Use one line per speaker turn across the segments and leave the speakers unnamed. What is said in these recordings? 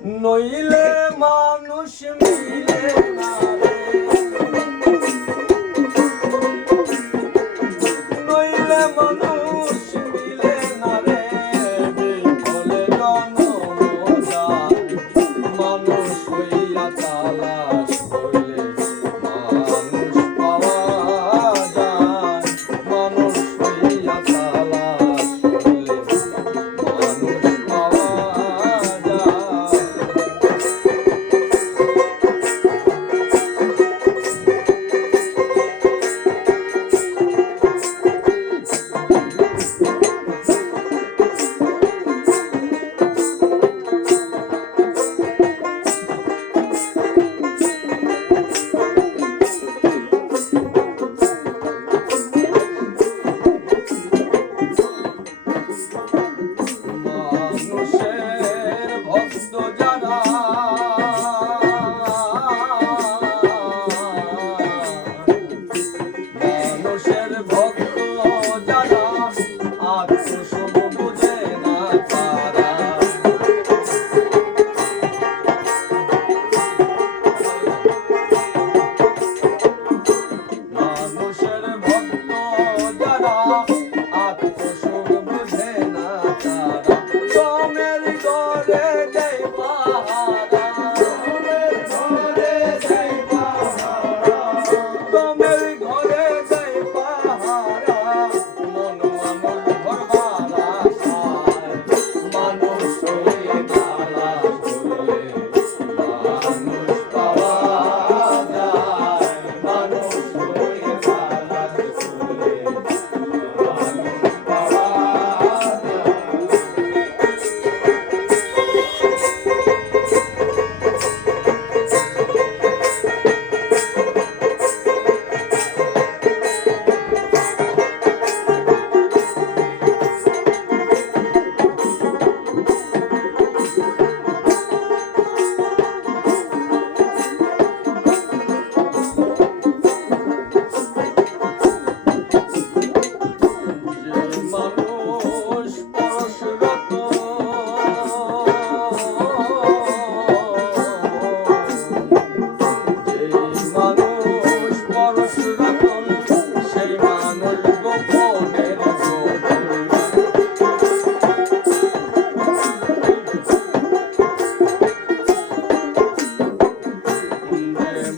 নইলে মানুষ মিলে না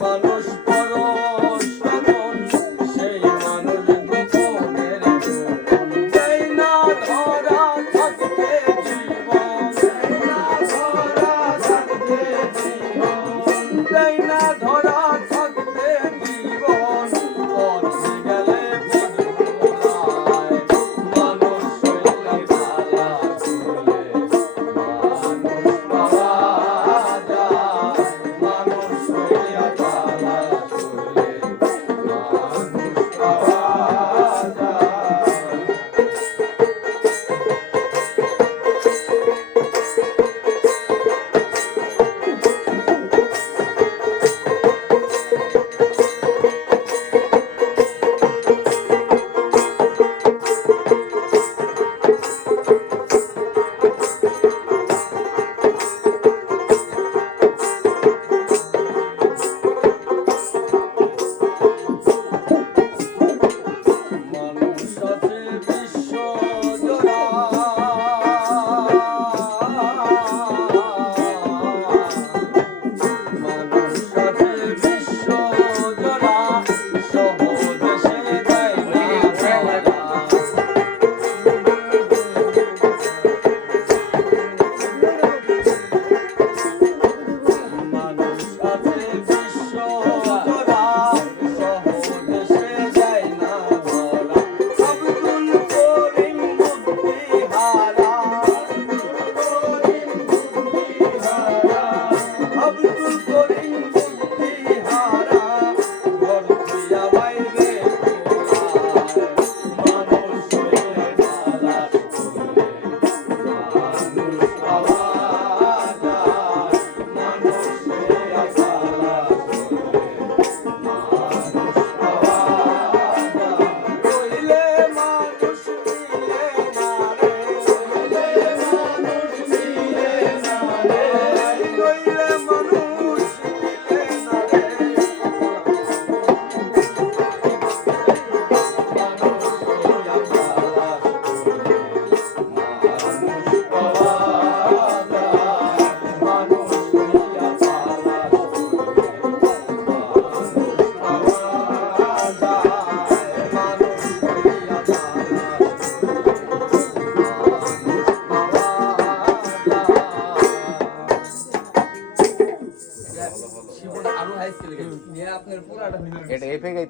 on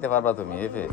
এটা এফে গাইতে পারবা তুমি এফে